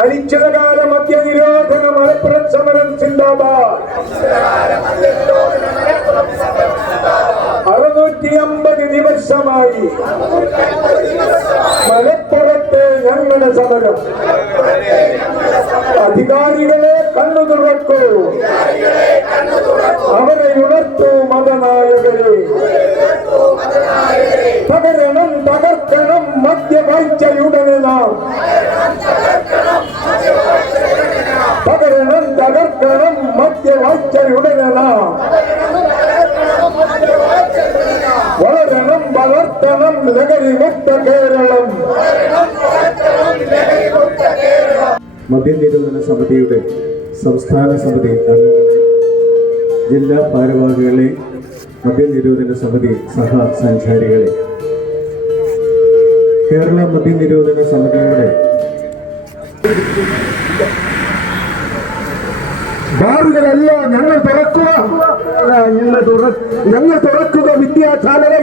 അനിശ്ചിതകാല മദ്യനിരോധന മലപ്പുറം സമരം സിന്ദാബാദ്. അറുന്നൂറ്റി അമ്പത് ദിവസമായി മലപ്പുറത്തെ ഞങ്ങളുടെ സമരം. അധികാരികളെ കണ്ണു തുറക്കൂ അവരെ ഉണർത്തൂ മതനായകരെ തകരണം തകർക്കണം മദ്യവാഴ്ചയുടനെ നാം പകരണം തകർക്കണം മദ്യവാഴ്ചയുടനെ നാം വളരണം വളർത്തണം ലഹരി മുക്ത കേരളം മദ്യനിരോധന സമിതിയുടെ സംസ്ഥാന സമിതി ജില്ലാ ഭാരവാഹികളെ മദ്യനിരോധന സമിതി സഹ സഞ്ചാരികളെ കേരള മദ്യനിരോധന സമിതിയുടെ ബാറുകളല്ല ഞങ്ങൾ തുറക്കുക. ഞങ്ങൾ തുറ- ഞങ്ങൾ തുറക്കുക വിദ്യാശാലകൾ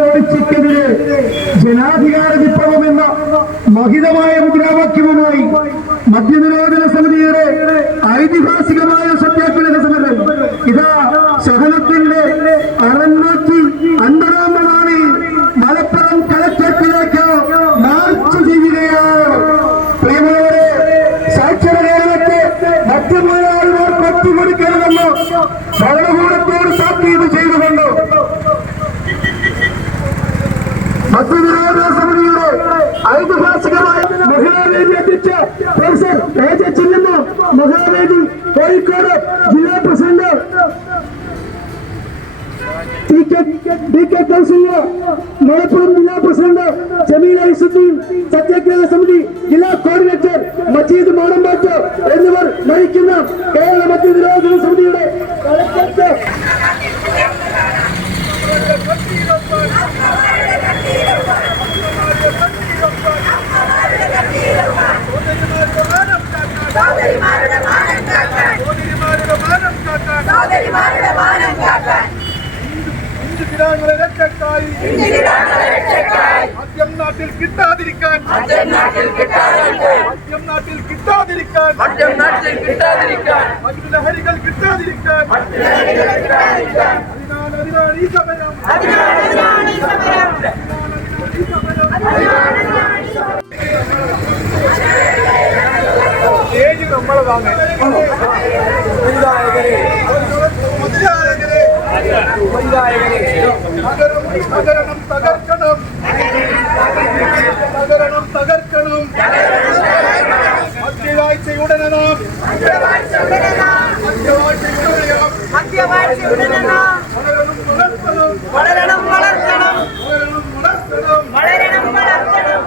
കോഴിക്കോട് ജില്ലാ പ്രസിഡന്റ് മലപ്പുറം ജില്ലാ പ്രസിഡന്റ് ജമീൽ ഇസുദ്ദീൻ സത്യാഗ്രഹ സമിതി ജില്ലാ കോർഡിനേറ്റർ മജീദ് മാടമ്പാട്ട് എന്നിവർ നയിക്കുന്ന കേരള മദ്യനിരോധന സമിതിയുടെ മദ്യം നാട്ടിൽ കിട്ടാതിരിക്കാൻ മദ്യം നാട്ടിൽ കിട്ടാതിരിക്കാൻ മദ്യം നാട്ടിൽ കിട്ടാതിരിക്കാൻ മദ്യം നാട്ടിൽ കിട്ടാതിരിക്കാൻ മറ്റു ലഹരികൾ കിട്ടാതിരിക്കാൻ കിട്ടാതിരിക്കാൻ അതിനാണ് അതിനാണ് ഈ സമരം. അതിനാണ് ഈ സമരം. ഈ സമരം അതിനാണ് ഈ സമരം. മദ്യവാഴ്ചയുടെ നാം വളരണം വളർത്തണം വളരണം വളർത്തണം വളരണം വളർത്തണം വളരണം വളർത്തണം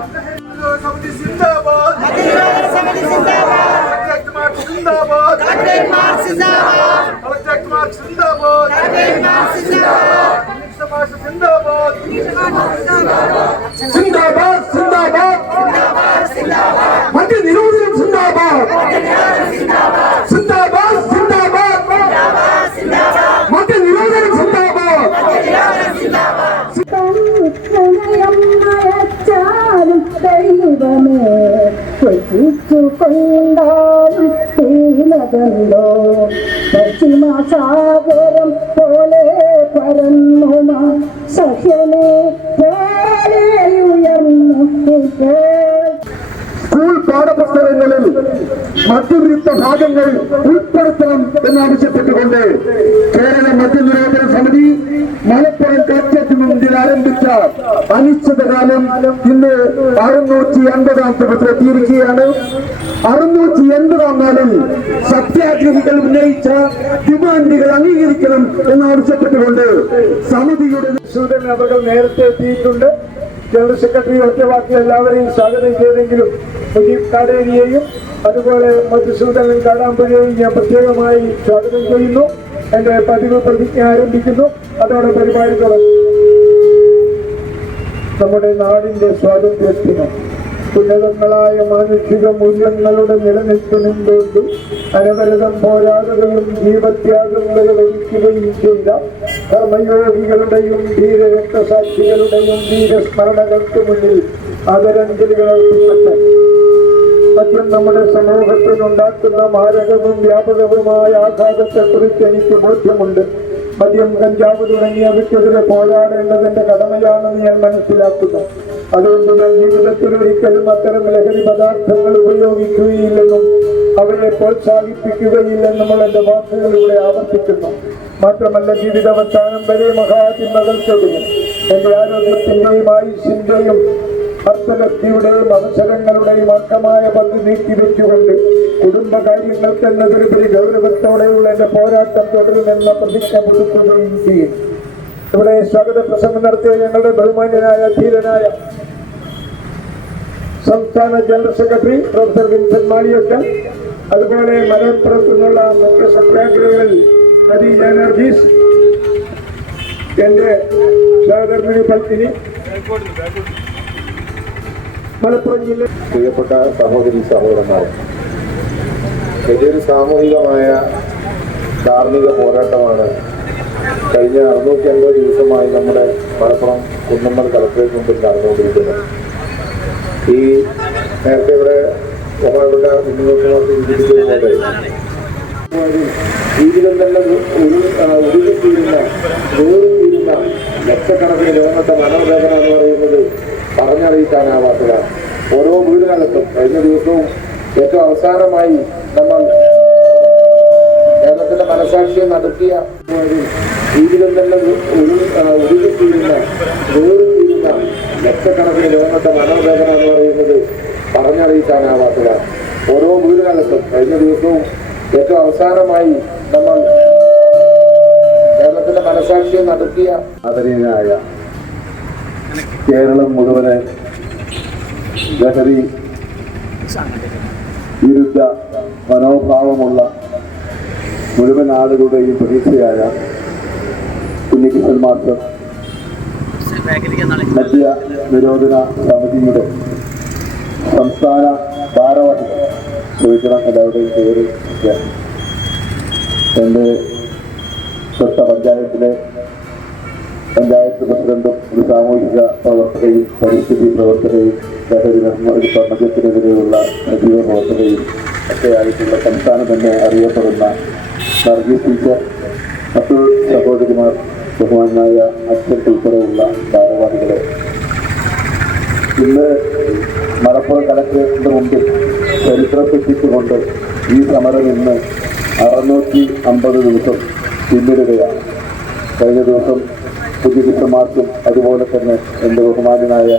സമിതി സിന്ദാബാദ് മദ്യനിരോധന സമിതി സിന്ദാബാദ് കളക്ടർമാർ സിന്ദാബാദ് കളക്ടർമാർ സിന്ദാബാദ് കളക്ടർമാർ സിന്ദാബാദ് കളക്ടർമാർ സിന്ദാബാദ് സമാജ സിന്ദാബാദ് തീനതല്ലോ പശ്ചിമസാഗരം പോലെ പരന്നുമ സഹ്യനെ പോലെ ഉയർന്നു സ്കൂൾ പാഠപുസ്തകങ്ങളിൽ മദ്യവിരുദ്ധ ഭാഗങ്ങൾ ഉൾപ്പെടുത്തണം എന്നാവശ്യപ്പെട്ടുകൊണ്ട് കേരള മദ്യനിരോധന സമിതി മലപ്പുറം കളക്ടറേറ്റ് മുമ്പിൽ ആരംഭിച്ച അനിശ്ചിതകാലം ഇന്ന് അറുന്നൂറ്റി അൻപതാം ദിവസത്തിലെത്തിയിരിക്കുകയാണ് അറുന്നൂറ്റി എൺപതാം നാളിൽ സത്യാഗ്രഹികൾ ഉന്നയിച്ച ഡിമാൻഡുകൾ അംഗീകരിക്കണം എന്നാവശ്യപ്പെട്ടുകൊണ്ട് സമിതിയുടെ അവർ നേരത്തെ എത്തിയിട്ടുണ്ട്. ജനറൽ സെക്രട്ടറി ഒറ്റവാക്കി എല്ലാവരെയും സ്വാഗതം ചെയ്തെങ്കിലും മുജീബ് കാടേരിയെയും അതുപോലെ മധുസൂദനൻ കാടാമ്പുഴയും ഞാൻ പ്രത്യേകമായി സ്വാഗതം ചെയ്യുന്നു. എന്റെ പതിവ് പ്രതിജ്ഞ ആരംഭിക്കുന്നു. അതോടെ പരിപാടി തുടങ്ങും. നമ്മുടെ നാടിന്റെ സ്വാതന്ത്ര്യത്തിനും ഉന്നതങ്ങളായ മാനുഷിക മൂല്യങ്ങളുടെ നിലനിൽപ്പിനുവേണ്ടി അനവരതം പോരാടുകയും ജീവത്യാഗങ്ങൾ വഹിക്കുകയും ചെയ്ത കർമ്മയോഗികളുടെയും ധീരരക്തസാക്ഷികളുടെയും ധീരസ്മരണകൾക്ക് മുന്നിൽ ആദരാഞ്ജലികൾ അർപ്പിക്കട്ടെ സത്യം നമ്മുടെ സമൂഹത്തിനുണ്ടാക്കുന്ന മാരകവും വ്യാപകവുമായ ആഘാതത്തെക്കുറിച്ച് എനിക്ക് ബോധ്യമുണ്ട്. മദ്യം കഞ്ചാവ് തുടങ്ങിയ തുടങ്ങിയവയ്ക്കെതിരെ പോരാടേണ്ടതിന്റെ കടമയാണെന്ന് ഞാൻ മനസ്സിലാക്കുന്നു അതുകൊണ്ട് ഞാൻ ജീവിതത്തിൽ ഒരിക്കലും അത്തരം ലഹരി പദാർത്ഥങ്ങൾ ഉപയോഗിക്കുകയില്ലെന്നും അവയെ പ്രോത്സാഹിപ്പിക്കുകയില്ലെന്നും എന്റെ വാക്കുകളിലൂടെ ആവർത്തിക്കുന്നു. മാത്രമല്ല ജീവിതാവസാനം വരെ മഹാതിന്മകൾക്കെതിരെ എന്റെ ആരോഗ്യത്തിന്റെയും ആയുഷിന്റെയും അർത്ഥലബ്ധിയുടെയും അവസരങ്ങളുടെയും അർഹമായ പങ്ക് നീക്കിവെച്ചുകൊണ്ട് കുടുംബകാര്യങ്ങൾക്ക് എന്നതിലുപരി ഗൗരവത്തോടെയുള്ള എന്റെ പോരാട്ടം തുടരുമെന്ന പ്രതിജ്ഞ പുതുക്കുകയും ചെയ്യും. ഇവിടെ സ്വാഗത പ്രസംഗം നടത്തിയ ഞങ്ങളുടെ ബഹുമാന്യനായ ധീരനായ സംസ്ഥാന general secretary professor Vincent Maliyakkal അതുപോലെ മലപ്പുറത്തു നിന്നുള്ള മുഖ്യ സത്യാഗ്രഹികൾ നർഗീസ് എന്റെ സഹധർമ്മിണി പത്നി മലപ്പുറം ജില്ല പ്രിയപ്പെട്ട സഹോദരി സഹോദരന്മാർ വലിയൊരു സാമൂഹികമായ ധാർമ്മിക പോരാട്ടമാണ്. കഴിഞ്ഞ അറുന്നൂറ്റി അൻപത് ദിവസമായി നമ്മുടെ മലപ്പുറം കുന്നമ്മൽ കളക്ടറേറ്റ് മുമ്പിൽ നടന്നുകൊണ്ടിരിക്കുന്നത്. ഈ നേരത്തെ ഇവിടെ ജീവിതം തന്നെ ഉരുകിത്തീരുന്ന തീരുന്ന ലക്ഷക്കണക്കിന് ജനങ്ങളുടെ മനോവേദന എന്ന് പറയുന്നത് പറഞ്ഞറിയിക്കാനാവാത്തതാണ് ഓരോ വീടുകാലത്തും കഴിഞ്ഞ ദിവസവും ഏറ്റവും അവസാനമായി നമ്മൾ കേരളത്തിന്റെ മനസാക്ഷിയെ നടത്തിയ ഒരു ജീവിതം തന്നെ ഉരുകിത്തീരുന്ന വേറിത്തീരുന്ന ലക്ഷക്കണക്കിന് രോഗത്തെ മനോവേദന എന്ന് പറയുന്നത് പറഞ്ഞറിയിക്കാനാവാത്തതാണ് ഓരോ വീടുകാലത്തും കഴിഞ്ഞ ദിവസവും ഏറ്റവും അവസാനമായി നമ്മൾ കേരളത്തിന്റെ മനസാക്ഷിയെ നടത്തിയ ആദരണീയനായ കേരളം മുഴുവൻ ലഹരി വിരുദ്ധ മനോഭാവമുള്ള മുഴുവൻ ആളുകളുടെയും പ്രതീക്ഷയായ മാസ്റ്റർ മദ്യ നിരോധന സമിതിയുടെ സംസ്ഥാന ഭാരവാഹികൾ ചോദിക്കണം എല്ലാവരുടെയും പേര്. എന്റെ തൊട്ട പഞ്ചായത്തിലെ പഞ്ചായത്ത് പ്രസിഡന്റും ഒരു സാമൂഹിക പ്രവർത്തകയും പരിസ്ഥിതി പ്രവർത്തകയും ഒരു മദ്യത്തിനെതിരെയുള്ള സജീവ പ്രവർത്തകയും ഒക്കെ ആയിട്ടുള്ള സംസ്ഥാനം തന്നെ അറിയപ്പെടുന്ന നർഗീസ് ടീച്ചർ മറ്റു സഹോദരിമാർ ബഹുമാനായ അച്ഛൻ ഉൾപ്പെടെയുള്ള ഭാരവാഹികളെ. ഇന്ന് മലപ്പുറം കലക്ടറേറ്റിന്റെ മുമ്പിൽ ചരിത്രം സൃഷ്ടിച്ചുകൊണ്ട് ഈ സമരം ഇന്ന് അറുന്നൂറ്റി അമ്പത് ദിവസം പിന്നിടുകയാണ്. കഴിഞ്ഞ ദിവസം പുതിയ അതുപോലെ തന്നെ എന്റെ ബഹുമാനായ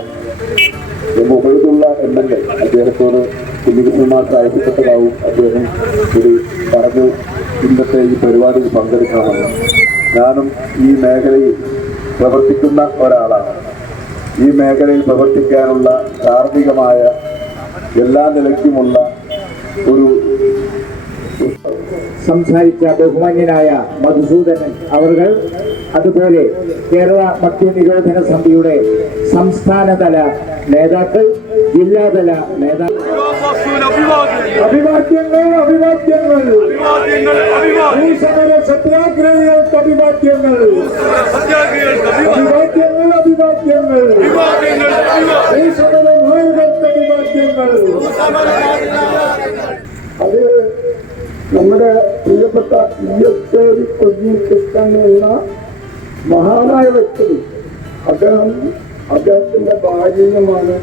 മുഹൈദുള്ള എം എൽ എ അദ്ദേഹത്തോട് കുഞ്ഞികൃഷ്ണന്മാർക്ക് ആവശ്യപ്പെട്ടതാവും അദ്ദേഹം ഒരു പറഞ്ഞു. ഇന്നത്തെ ഈ പരിപാടിയിൽ പങ്കെടുക്കണമെന്ന് ഞാനും ഈ മേഖലയിൽ പ്രവർത്തിക്കുന്ന ഒരാളാണ്. ഈ മേഖലയിൽ പ്രവർത്തിക്കാനുള്ള ധാർമ്മികമായ എല്ലാ നിലയ്ക്കുമുള്ള ഒരു സംസാരിച്ച ബഹുമാന്യനായ മധുസൂദനൻ അവർ അതുപോലെ കേരള മദ്യനിരോധന സമിതിയുടെ സംസ്ഥാനതല നേതാക്കൾ ജില്ലാതല നേതാക്കൾ അഭിവാദ്യങ്ങൾ അഭിവാദ്യങ്ങൾ. ഈ സമര സത്യാഗ്രഹികൾക്ക് അഭിവാദ്യങ്ങൾ. അഭിവാദ്യങ്ങൾ അഭിവാദ്യങ്ങൾ. ഈ സമര അഭിവാദ്യങ്ങൾ. അത് നമ്മുടെ പ്രിയപ്പെട്ട ഇ എസ് കൊച്ചി കൃഷ്ണൻ എന്ന മഹാനായ വ്യക്തി. അദ്ദേഹം അദ്ദേഹത്തിന്റെ ഭാര്യയുമാണ്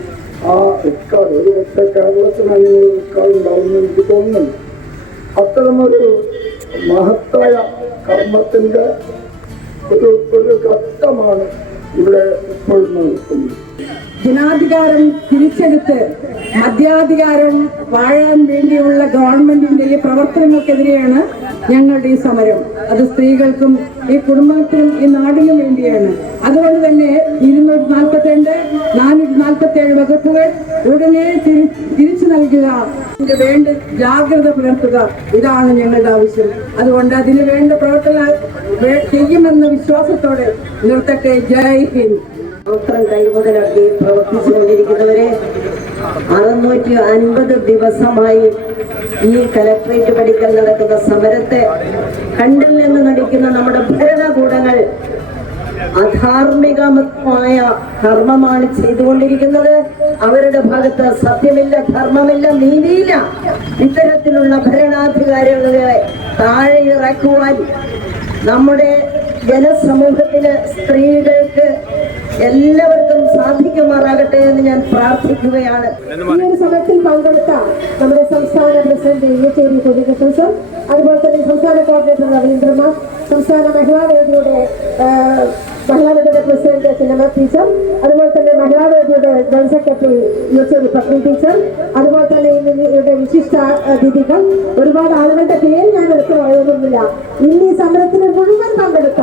ആ റിക്കാർഡ് ഒരു ഒറ്റ കേരളത്തിന് അങ്ങനെ ഒരു റെക്കാർഡ് ഉണ്ടാവുമെന്ന് എനിക്ക് തോന്നുന്നു അത്തരമൊരു മഹത്തായ കർമ്മത്തിന്റെ ഒരു ഒരു ഘട്ടമാണ് ഇവിടെ ഇപ്പോൾ നിൽക്കുന്നത്. ജനാധികാരം തിരിച്ചെടുത്ത് മദ്യാധികാരം വാഴാൻ വേണ്ടിയുള്ള ഗവൺമെന്റിന്റെ ഈ പ്രവർത്തനങ്ങൾക്കെതിരെയാണ് ഞങ്ങളുടെ ഈ സമരം. അത് സ്ത്രീകൾക്കും ഈ കുടുംബത്തിനും ഈ നാടിനും വേണ്ടിയാണ്. അതുകൊണ്ട് തന്നെ ഇരുന്നൂറ്റി നാൽപ്പത്തി രണ്ട് നാനൂറ്റി നാൽപ്പത്തി ഏഴ് വകുപ്പുകൾ ഉടനെ തിരിച്ചു നൽകുക. വേണ്ട ജാഗ്രത പുലർത്തുക. ഇതാണ് ഞങ്ങളുടെ ആവശ്യം. അതുകൊണ്ട് അതിന് വേണ്ട പ്രവർത്തനങ്ങൾ ചെയ്യുമെന്ന വിശ്വാസത്തോടെ നിർത്തട്ടെ. ജയ് ഹിന്ദ്. മാത്രം കൈമുതലാക്കി പ്രവർത്തിച്ചുകൊണ്ടിരിക്കുന്നവരെ അറുന്നൂറ്റി അൻപത് ദിവസമായി ഈ കലക്ട്രേറ്റ് പടിക്കൽ നടക്കുന്ന സമരത്തെ കണ്ടിൽ നിന്ന് നടിക്കുന്ന നമ്മുടെ ഭരണകൂടങ്ങൾ അധാർമികമായ കർമ്മമാണ് ചെയ്തുകൊണ്ടിരിക്കുന്നത്. അവരുടെ ഭാഗത്ത് സത്യമില്ല ധർമ്മമില്ല നീതിയില്ല. ഇത്തരത്തിലുള്ള ഭരണാധികാരികളെ താഴെ ഇറക്കുവാൻ നമ്മുടെ ജനസമൂഹത്തിലെ സ്ത്രീകൾക്ക് എല്ലാവർക്കും സാധിക്കുമാറാകട്ടെ എന്ന് ഞാൻ പ്രാർത്ഥിക്കുകയാണ്. ഈ ഒരു സമരത്തിൽ പങ്കെടുത്ത നമ്മുടെ സംസ്ഥാന പ്രസിഡന്റ് ഇയച്ചേരി കുഞ്ഞികൃഷ്ണൻ സർ അതുപോലെ തന്നെ സംസ്ഥാന കോർഡിനേറ്റർ രവീന്ദ്രമാർ സംസ്ഥാന മഹിളാ വേദിയുടെ മഹിളാവേദിയുടെ മഹിളാ വേദിയുടെ പ്രസിഡന്റ് സിനിമ ടീച്ചർ അതുപോലെ തന്നെ മഹിളാ വേദിയുടെ ജനറൽ സെക്രട്ടറി ഇയച്ചേരി പത്നി ടീച്ചർ അതുപോലെ തന്നെ ഇവരുടെ വിശിഷ്ട അതിഥികൾ. ഒരുപാട് ആളുകളുടെ പേര് ഞാൻ എടുത്തു പറയുന്നില്ല. ഇന്ന് ഈ സമരത്തിന് മുഴുവൻ പങ്കെടുത്ത